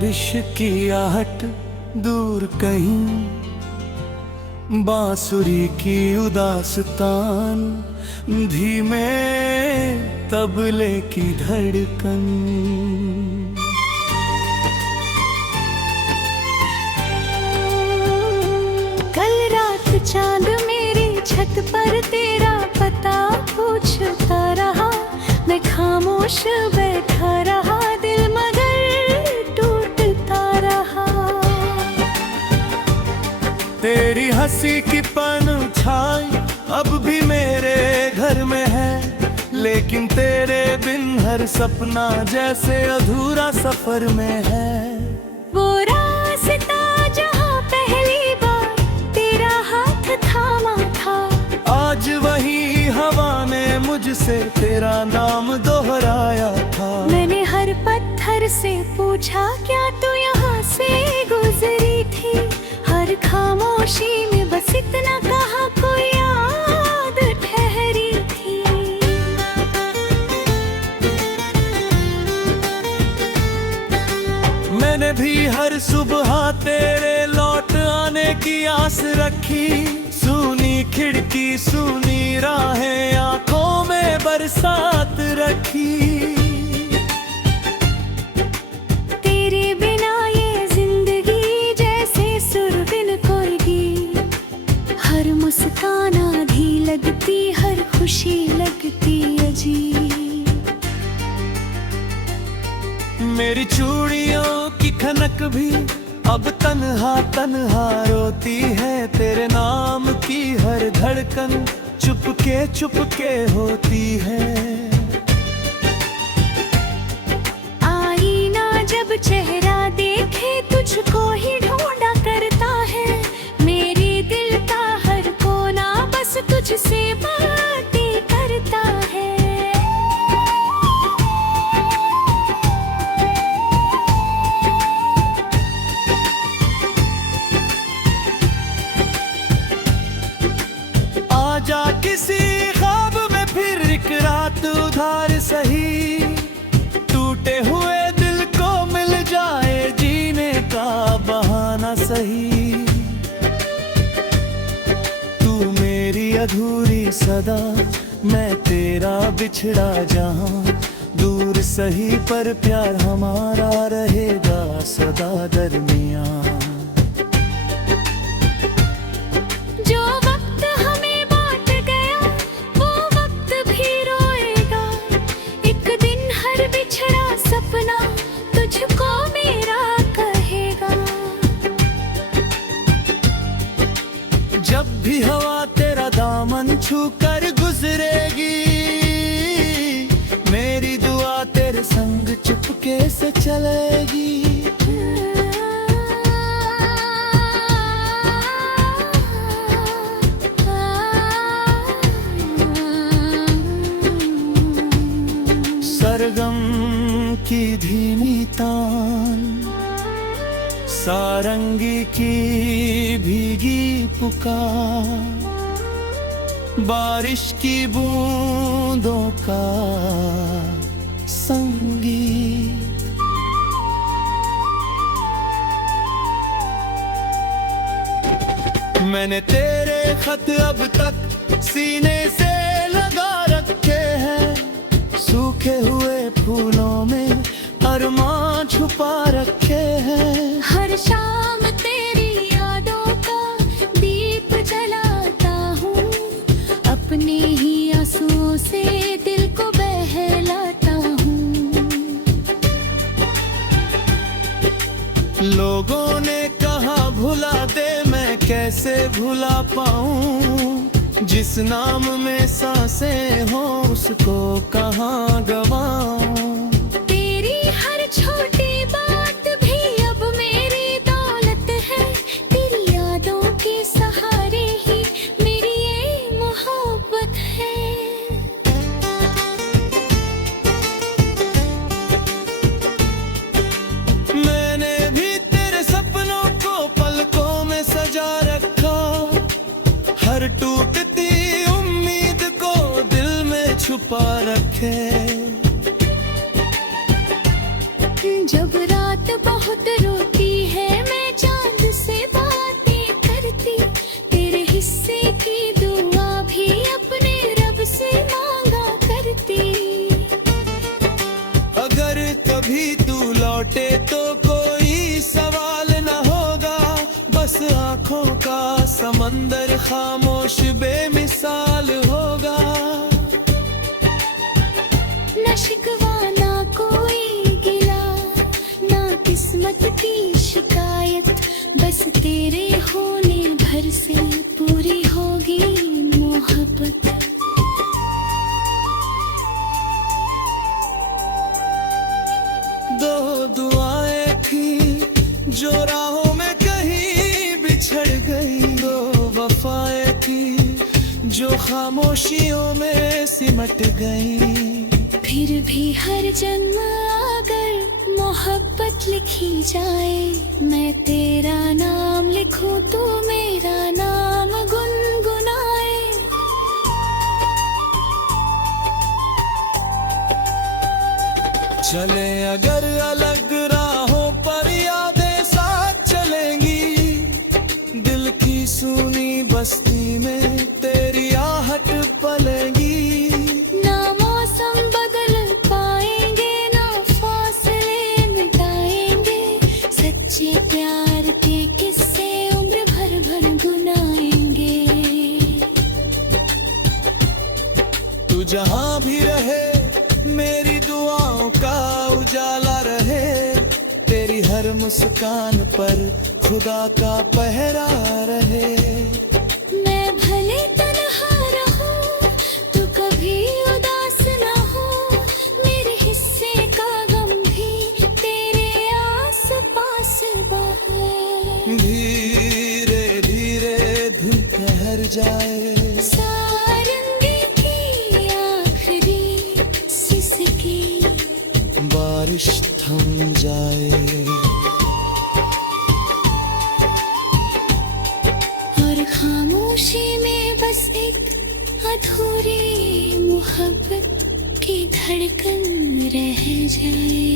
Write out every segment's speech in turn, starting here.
बारिश की आहट दूर कहीं, बांसुरी की उदासतान, धीमे तबले की धड़कन। कल रात चांद मेरी छत पर तेरा पता पूछता रहा, मैं खामोश बैठा रहा, दिल मगर टूटता रहा। तेरी हंसी की परछाई अब भी मेरे घर में है, लेकिन तेरे बिन हर सपना जैसे अधूरा सफर में है। वो रास्ता जहाँ पहली बार तेरा हाथ थामा था, आज वही हवा ने मुझसे तेरा नाम दोहराया था। मैंने हर पत्थर से पूछा क्या तू यहाँ से गुजरी थी, हर खामोशी में बस इतना कहा कोई याद ठहरी थी। मैंने भी हर सुबह तेरे लौट आने की आस रखी, सुनी खिड़की सुनी राहें, आंखों में बरसात रखी। तेरे बिना ये जिंदगी जैसे सुर बिन कोई गीत, हर मुस्कान आधी लगती, हर खुशी लगती अजीब। मेरी चूड़ियों की खनक भी अब तन्हा तन्हा रोती है, तेरे नाम की हर धड़कन चुपके होती है। आईना जब चेहरा देखे तुझको ही ढूंढा करता है, मेरे दिल का हर कोना बस तुझसे बातें करता है। आजा किसी ख्वाब में फिर एक रात उधार सही, टूटे हुए दिल को मिल जाए जीने का बहाना सही। तू मेरी अधूरी सदा, मैं तेरा बिछड़ा जहां, दूर सही पर प्यार हमारा रहेगा सदा दरमियां। जो वक्त हमें बांट गया वो वक्त भी रोएगा, एक दिन हर बिछड़ा सपना तुझको मेरा कहेगा। जब भी हवा तेरा दामन छू कर गुजरेगी, मेरी दुआ तेरे संग चुपके से चलेगी। सरगम की धीमी तान, सारंगी की भीगी पुकार, बारिश की बूंदों का संगीत। मैंने तेरे खत अब तक सीने से लगा रखे हैं, सूखे हुए फूलों में अरमान छुपा रखे हैं। हर शाम तेरी यादों का दीप जलाता हूँ, अपने ही आंसुओं से दिल को बहलाता हूँ। लोगों ने कहा भुला दे, मैं कैसे भुला पाऊँ, जिस नाम में सांसें हो उसको कहाँ गवाऊं। तेरी हर छोटी बात भी अब मेरी दौलत है, तेरी यादों के सहारे ही मेरी ये मोहब्बत है। मैंने भी तेरे सपनों को पलकों में सजा रखा, हर टूटती उम्मीद को दिल में छुपा रखे। जब रात बहुत बेमिसाल होगा। न शिकवा ना कोई गिला, ना किस्मत की शिकायत, बस तेरे होने भर से पूरी होगी मोहब्बत। दो दुआएं थी जो राहों में कहीं बिछड़ गई, दो वफाएं थी जो खामोशियों में सिमट गई। फिर भी हर जन्म अगर मोहब्बत लिखी जाए, मैं तेरा नाम लिखूं तू मेरा नाम गुनगुनाए। चले अगर अलग राहों पर यादें साथ चलेंगी, दिल की सूनी बस्ती में तेरी आहट पलेगी। ना मौसम बदल पाएंगे, ना फासले मिटाएंगे, सच्चे प्यार के किस्से उम्र भर भर गुनाएंगे। तू जहां भी रहे मेरी दुआओं का उजाला रहे, तेरी हर मुस्कान पर खुदा का पहरा रहे। मैं भले तन्हा रहूं, तू कभी उदास ना हो, मेरे हिस्से का गम भी तेरे आस पास बहे। धीरे धीरे दिन ठहर जाए, सारंगी की आखिरी सिसकी बारिश थम जाए, और खामोशी में बस एक अधूरी मोहब्बत की धड़कन रह जाए।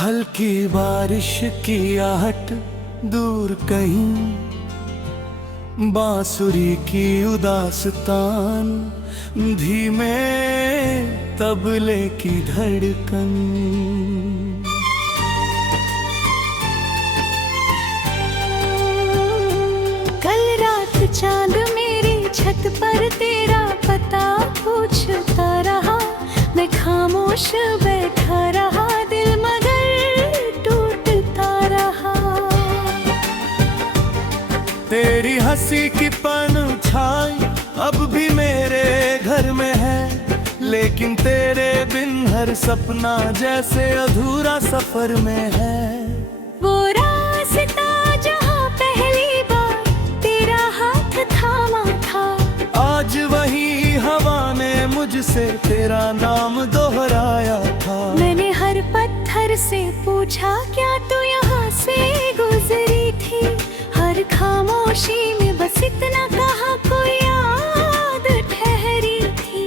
हल्की बारिश की आहट दूर कहीं, बांसुरी की उदासतान, धीमे तबले की धड़कन। कल रात चांद मेरी छत पर तेरा पता पूछता रहा, मैं खामोश बैठा रहा, दिल मगर टूटता रहा। तेरी हंसी की परछाई अब भी मेरे घर में है, लेकिन तेरे बिन हर सपना जैसे अधूरा सफर में है। वो रास्ता जहाँ पहली बार तेरा हाथ थामा था, आज वही हवा ने मुझसे तेरा नाम दोहराया था। मैंने हर पत्थर से पूछा क्या तू यहाँ से गुजरी थी, हर खामोशी में बस इतना कहा कोई याद ठहरी थी।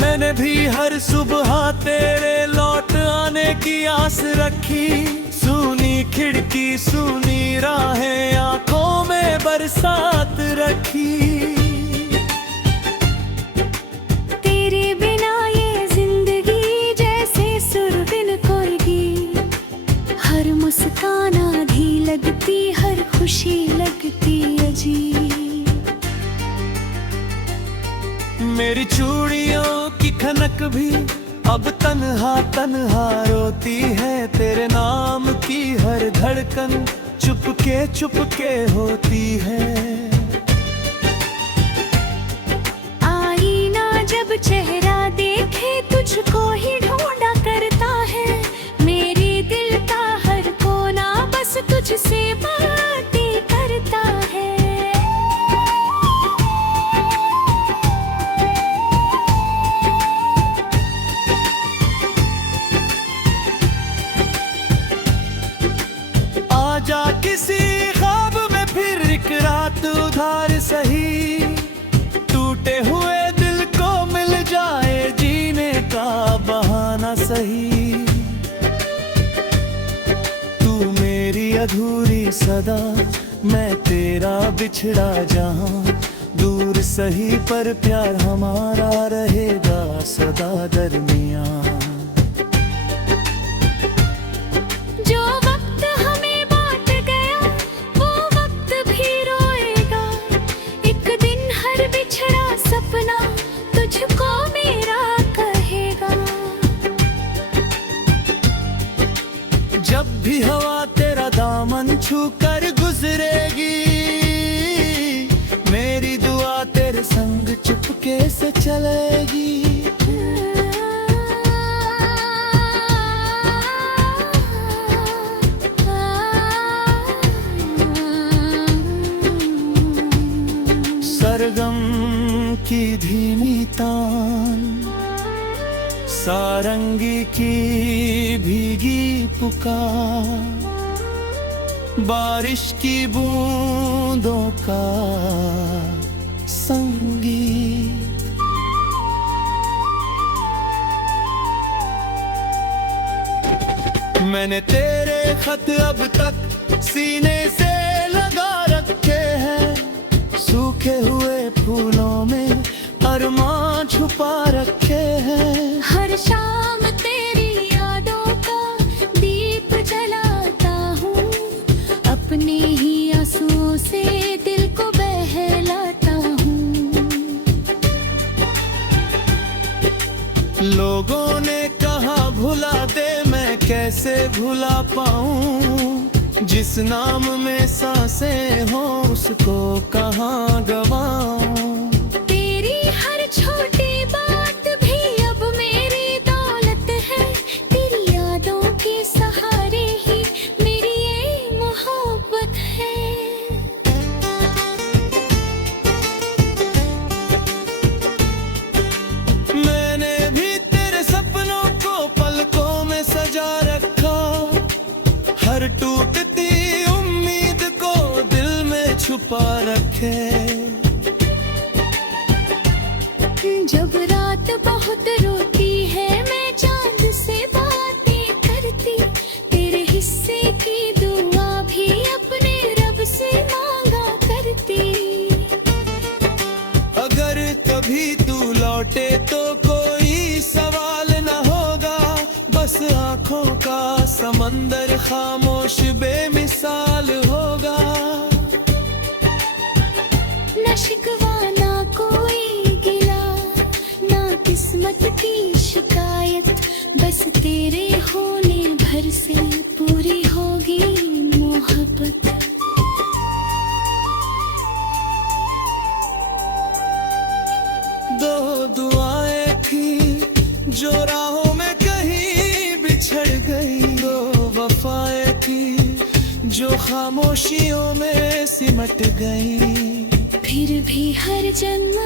मैंने भी हर सुबह तेरे लौट आने की आस रखी, सुनी खिड़की सुनी राहें आंखों में बरसात रखी। तेरे बिना ये जिंदगी जैसे सुर बिन कोई गीत, हर मुस्कान आधी लगती, हर खुशी लगती अजीब। मेरी चूड़ियों की खनक भी अब तन्हा तन्हा रोती है, तेरे नाम की हर धड़कन चुपके होती है। आईना जब चेहरा देखे तुझको ही ढूंढा करता है, मेरे दिल का हर कोना बस तुझसे बातें करता है। जा किसी ख्वाब में फिर एक रात उधार सही, टूटे हुए दिल को मिल जाए जीने का बहाना सही। तू मेरी अधूरी सदा, मैं तेरा बिछड़ा जहां, दूर सही पर प्यार हमारा रहेगा सदा दरमियां। जो वक्त हमें बांट गया वो वक्त भी रोएगा, एक दिन हर बिछड़ा सपना तुझको मेरा कहेगा। जब भी हवा तेरा दामन छू कर गुजरेगी, मेरी दुआ तेरे संग चुपके से चलेगी। सरगम की धीमी तान, सारंगी की भीगी पुकार, बारिश की बूंदों का संगीत। मैंने तेरे खत अब तक सीने से लगा रखे हैं, सूखे हुए फूलों में अरमां छुपा रखे हैं। हर शाम तेरी यादों का दीप जलाता हूँ, अपने ही आंसुओं से दिल को बहलाता हूँ। लोगों ने कहा भुला दे, मैं कैसे भुला पाऊँ, जिस नाम में सांसें हों उसको कहाँ गवाऊँ। तेरी हर छोटी बात भी अब मेरी दौलत है, तेरी यादों के सहारे ही मेरी ये मोहब्बत है। मैंने भी तेरे सपनों को पलकों में सजा रखा, हर टूटती उम्मीद को दिल में छुपा रखे। जब रात बहुत रोती है मैं चांद से बातें करती, तेरे हिस्से की दुआ भी अपने रब से मांगा करती। अगर कभी तू लौटे तो कोई सवाल न होगा, बस आंखों का समंदर खामोश बेमिसाल होगा। न शिकवा ना कोई गिला, ना किस्मत की शिकायत, बस तेरे होने भर से पूरी होगी मोहब्बत। दो दुआएं थी जो राहों में कहीं बिछड़ गई, दो वफाएं थी जो खामोशियों में सिमट गई। फिर भी हर जन्म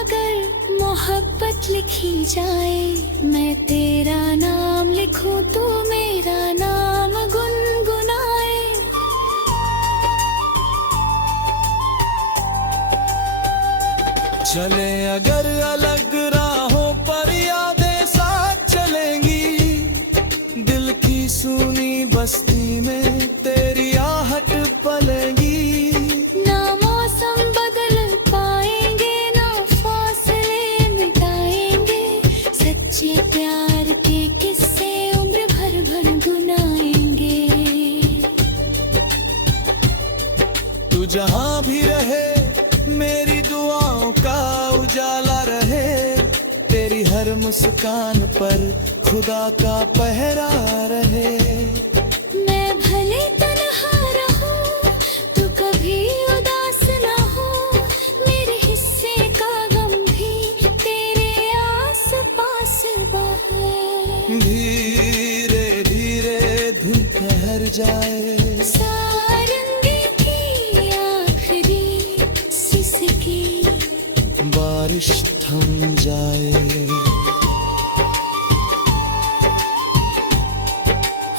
अगर मोहब्बत लिखी जाए, मैं तेरा नाम लिखूं तू मेरा नाम गुनगुनाए। चले अगर अलग राहों पर यादें साथ चलेंगी, दिल की सूनी बस्ती में तेरी आहट पलेगी। ना मौसम बदल पाएंगे, ना फासले मिटाएंगे, सच्चे प्यार के किस्से उम्र भर भर गुनाएंगे। तू जहां भी रहे मेरी दुआओं का उजाला रहे, तेरी हर मुस्कान पर खुदा का पहरा रहे। मैं भले तन्हा रहूं तू कभी उदास ना हो, मेरे हिस्से का गम भी तेरे आस पास बहे। धीरे धीरे धुन ठहर जाए, सारंगी की आखिरी सिसकी बारिश थम जाए।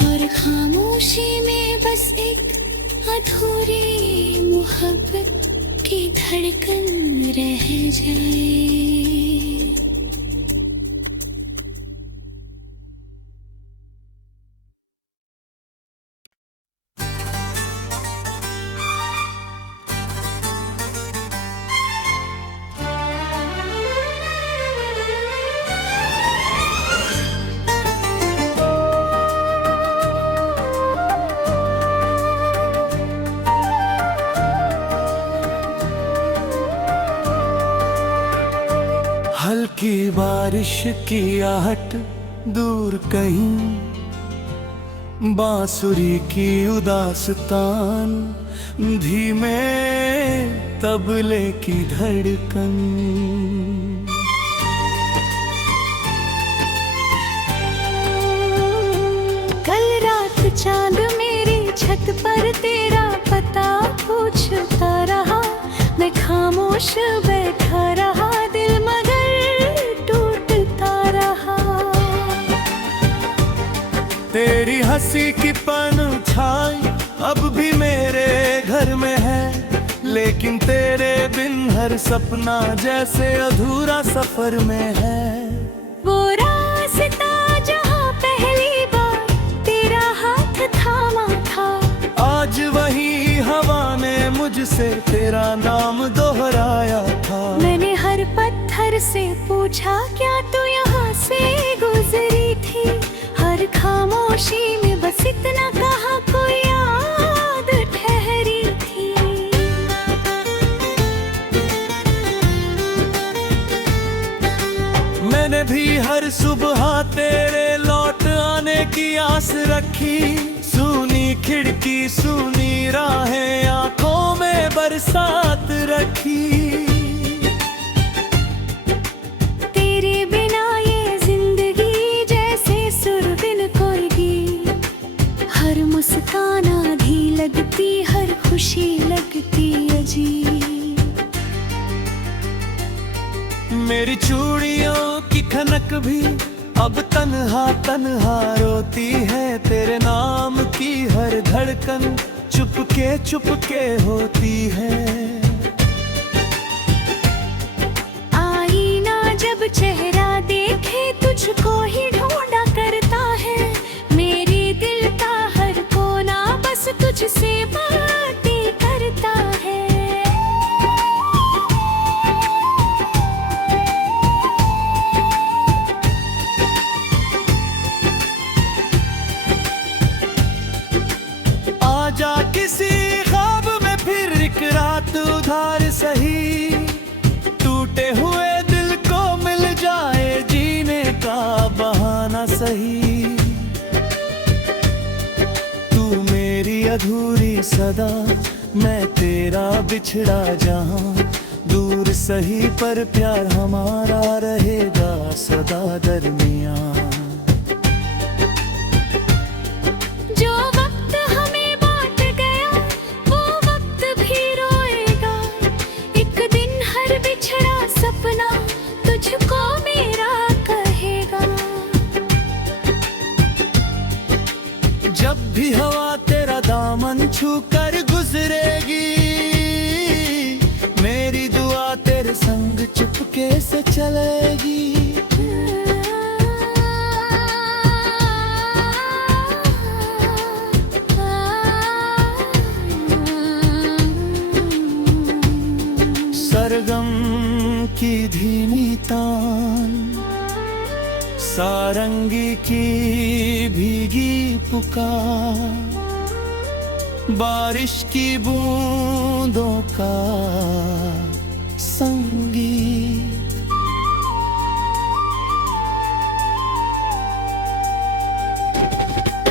और खामोशी में बस एक अधूरी मोहब्बत की धड़कन रह जाए। हल्की बारिश की आहट दूर कहीं, बांसुरी की उदासतान, धीमे तबले की धड़कन। कल रात चांद मेरी छत पर तेरा पता पूछता रहा, मैं खामोश बैठा रहा, दिल मगर टूटता रहा। तेरी हंसी की परछाई अब भी मेरे घर में है, लेकिन तेरे बिन हर सपना जैसे अधूरा सफर में है। वो रास्ता जहाँ पहली बार तेरा हाथ थामा था, आज वही हवा ने मुझसे तेरा नाम दोहराया था। मैंने हर पत्थर से पूछा क्या तू यहाँ से गुजरी थी, हर खामोशी में बस इतना कहा कोई याद ठहरी थी। मैंने भी हर सुबह तेरे लौट आने की आस रखी, सुनी खिड़की सुनी राहें, आंखों में बरसात रखी। तेरे बिना ये जिंदगी जैसे सुर बिन कोई गीत, हर मुस्कान आधी लगती, हर खुशी लगती अजीब। मेरी चूड़ियों की खनक भी अब तन्हा तन्हा रोती है, तेरे नाम की हर धड़कन चुपके होती है। आईना जब चेहरा देखे तुझको ही ढूंढा करता है, मेरे दिल का हर कोना बस तुझसे बातें करता है। आजा किसी ख्वाब में फिर एक रात उधार सही, टूटे हुए दिल को मिल जाए जीने का बहाना सही। तू मेरी अधूरी सदा, मैं तेरा बिछड़ा जहां, दूर सही पर प्यार हमारा रहेगा सदा दरमियां। तुझको मेरा कहेगा, जब भी हवा तेरा दामन छू कर गुजरेगी, मेरी दुआ तेरे संग चुपके से चलेगी। सरगम की धीमी तान, सारंगी की भीगी पुकार, बारिश की बूंदों का संगीत।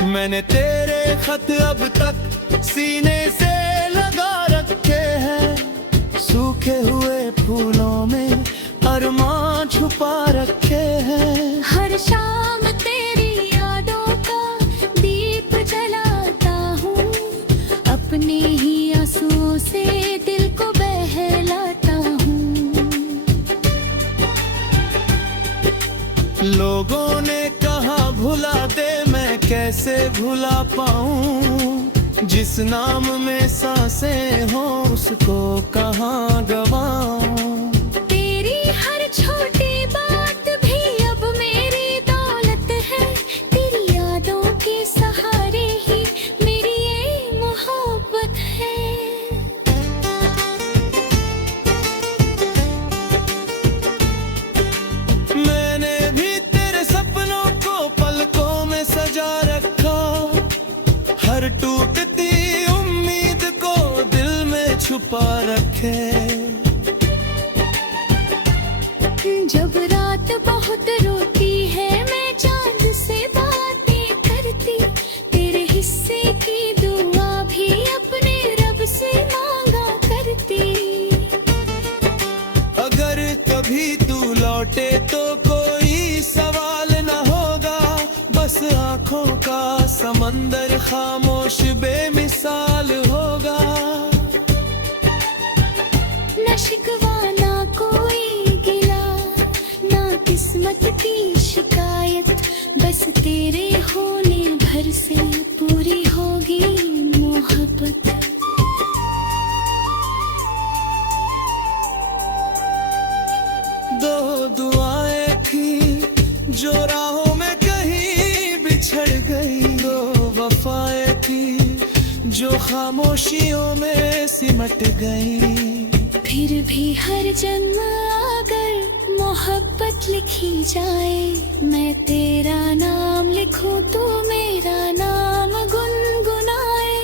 मैंने तेरे खत अब तक सीने से लगा रखे हैं, सूखे हुए फूलों में अरमान छुपा रखे हैं। हर शाम तेरी यादों का दीप जलाता हूँ, अपने ही आंसुओं से दिल को बहलाता हूँ। लोगों ने कहा भुला दे, मैं कैसे भुला पाऊँ, जिस नाम में सांसें हो उसको कहाँ गवाऊं। तेरी हर छोटी बात भी अब मेरी दौलत है, तेरी यादों के सहारे ही मेरी ये मोहब्बत है। मैंने भी तेरे सपनों को पलकों में सजा रखा, हर टूटती उम्मीद को दिल में छुपा रखे। जब रात बहुत रोती है मैं चांद से बातें करती, तेरे हिस्से की दुआ भी अपने रब से मांगा करती। अगर कभी तू लौटे तो कोई सवाल न होगा, बस आँखों का समंदर खामोश बेमिसाल होगा। न शिकवा ना कोई गिला, ना किस्मत की शिकायत, बस तेरे होने भर से पूरी होगी मोहब्बत। दो दुआएं थी जो राहों में कहीं बिछड़ गई, दो वफाएं थी जो खामोशियों में सिमट गई। फिर भी हर जन्म अगर मोहब्बत लिखी जाए, मैं तेरा नाम लिखूं तू मेरा नाम गुनगुनाए।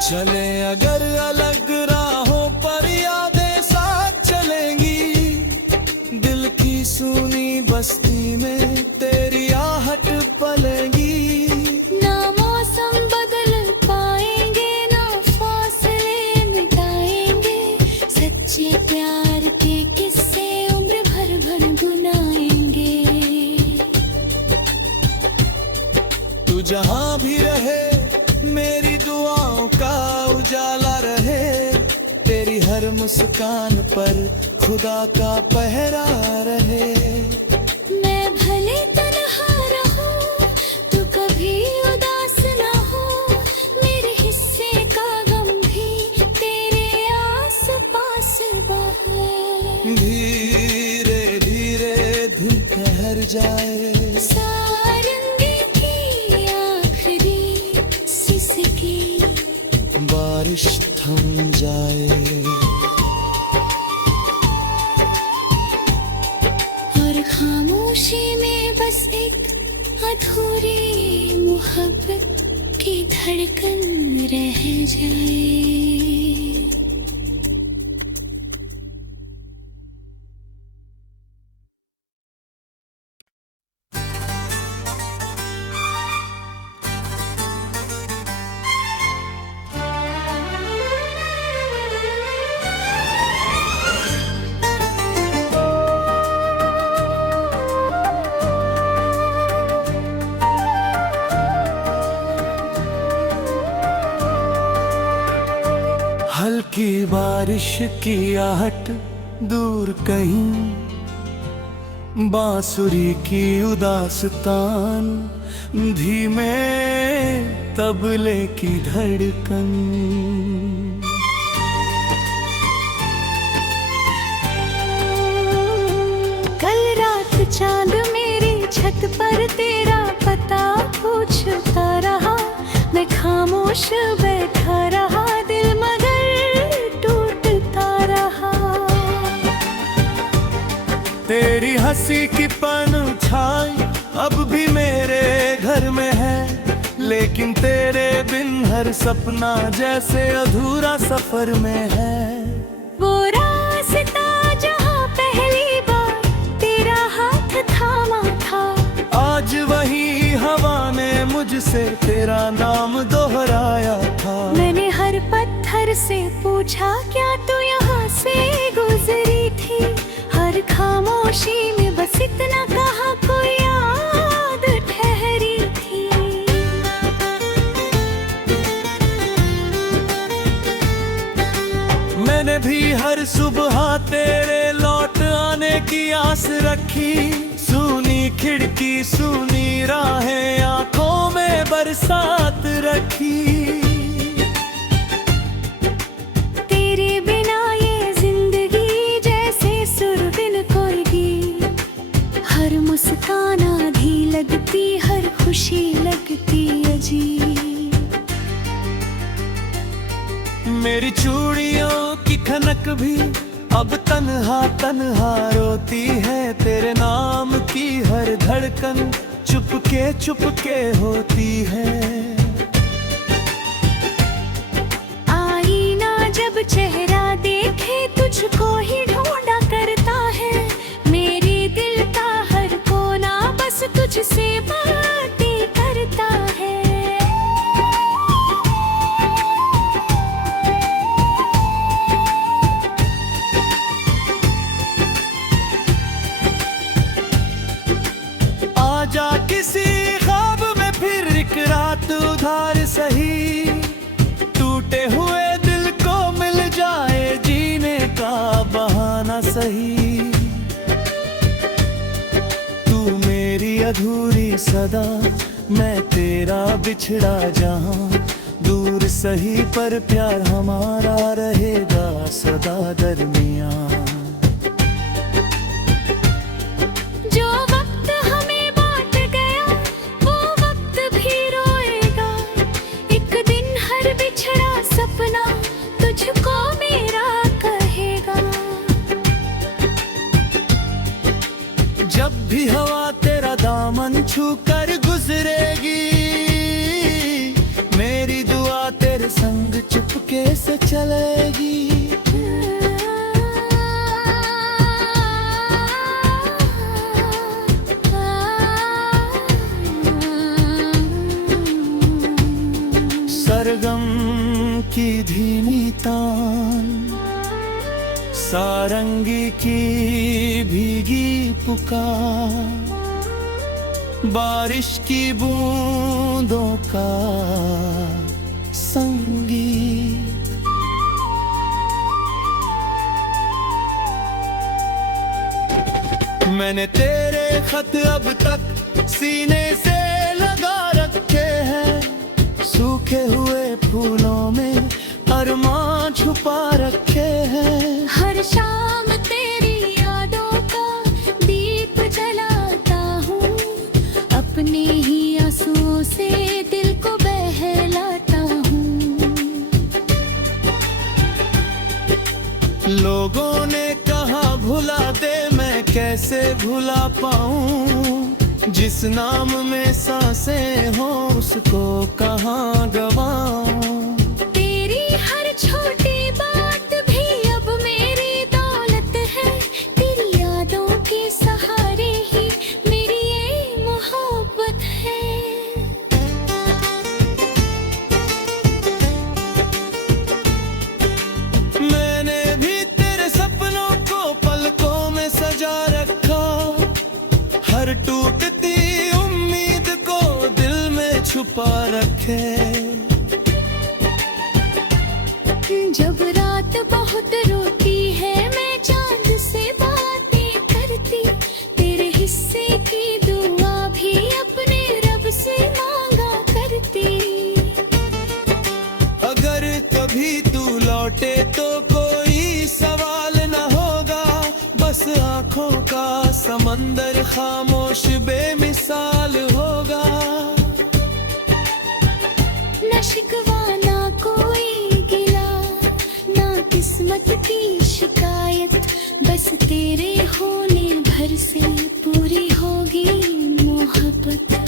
चले अगर अलग राहों पर यादें साथ चलेंगी, दिल की सूनी बस्ती में तेरी आहट पलेगी। ना मौसम बदल पाएंगे, ना फासले मिटाएंगे, सच्चे प्यार के किस्से उम्र भर भर गुनाएंगे। तू जहाँ भी रहे मेरी दुआओं का उजाला रहे, तेरी हर मुस्कान पर खुदा का पहरा रहे। मैं भले तन्हा रहूं तू कभी उदास ना हो, मेरे हिस्से का गम भी तेरे आस पास बहे। धीरे धीरे दिन ठहर जाए, सारंगी की आखिरी सिसकी बारिश थम जाए, और खामोशी में बस एक अधूरी मोहब्बत की धड़कन रह जाए। हल्की बारिश की आहट दूर कहीं, बांसुरी की उदास्तान, धीमे तबले की धड़कन। कल रात चांद मेरी छत पर तेरा पता पूछता रहा, मैं खामोश बैठा रहा, दिल मगर टूटता रहा। तेरी हंसी की परछाई अब भी मेरे घर में है, लेकिन तेरे बिन हर सपना जैसे अधूरा सफर में है। वो रास्ता जहाँ पहली बार तेरा हाथ थामा था, आज वही हवा ने मुझसे तेरा नाम दोहराया था। मैंने हर पत्थर से पूछा क्या तू यहाँ से गुजरी थी, हर खामोशी में बस इतना कहा कोई याद ठहरी थी। मैंने भी हर सुबह तेरे लौट आने की आस रखी, सुनी खिड़की सुनी राहें, आंखों में बरसात रखी। तेरे बिना ये जिंदगी जैसे सुर बिन कोई गीत, हर मुस्कान आधी लगती, हर खुशी लगती अजीब। मेरी चूड़ियों की खनक भी अब तन्हा तन्हा रोती है, तेरे नाम की हर धड़कन चुपके होती है। आईना जब चेहरा देखे तुझको ही ढूंढा करता है, मेरे दिल का हर कोना बस तुझसे बातें करता है। आजा किसी ख्वाब में फिर एक रात उधार सही, टूटे हुए दिल को मिल जाए जीने का बहाना सही। तू मेरी अधूरी सदा, मैं तेरा बिछड़ा जहां, दूर सही पर प्यार हमारा रहेगा सदा दरमियां। तुझको मेरा कहेगा। जब भी हवा तेरा दामन छू कर गुजरेगी, मेरी दुआ तेरे संग चुपके से चलेगी। सरगम की धीमी तान, सारंगी की भीगी पुकार, बारिश की बूंदों का संगीत। मैंने तेरे खत अब तक सीने से लगा रखे हैं, सूखे हुए फूलों में अरमान छुपा रखे हैं। हर शाम तेरी यादों का दीप जलाता हूँ, अपने ही आंसुओं से दिल को बहलाता हूँ। लोगों ने कहा भुला दे, मैं कैसे भुला पाऊँ, जिस नाम में सांसें हो उसको कहाँ गवाऊं। तेरी हर छोटी बात भी अब मेरी दौलत है, तेरी यादों के सहारे ही मेरी ये मोहब्बत है। मैंने भी तेरे सपनों को पलकों में सजा रखा, हर टूटती उम्मीद को दिल में छुपा रखे। जब रात बहुत रोती है, मैं चांद से बातें करती, तेरे हिस्से की दुआ भी अपने रब से मांगा करती। अगर कभी तू लौटे तो कोई सवाल न होगा, बस आंखों का समंदर खामोश बेमिसाल होगा। न शिकवा ना कोई गिला, ना किस्मत की शिकायत, बस तेरे होने भर से पूरी होगी मोहब्बत।